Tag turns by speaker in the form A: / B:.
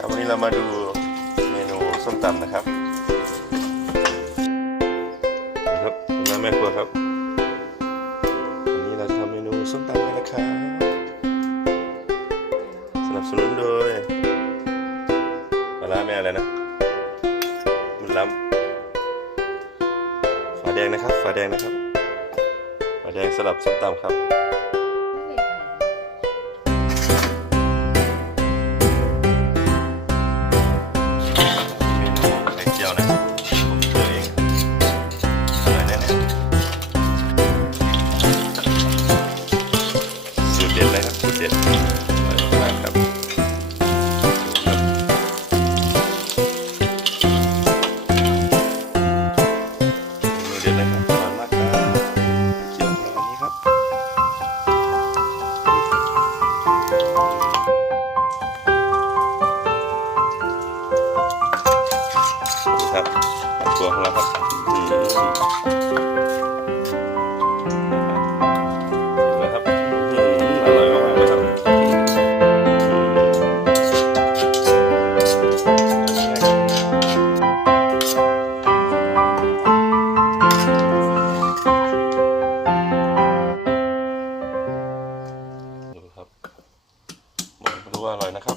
A: ครับวันนี้เรามาดูเมนูส้มตำนะครับนะครับคุณแม่แม่ครัวครับ วันนี้เราทำเมนูส้มตำกันนะครับสนับสนุนโดยปลาร้าแม่อะไรนะบุญล้ำฝาแดงนะครับ ฝาแดงนะครับฝาแดงสลับส้มตำครับ ครับตัวของเราครับนะครับอร่อยมากเลยครับดูครับบอกไม่รู้ว่าอร่อยนะครับ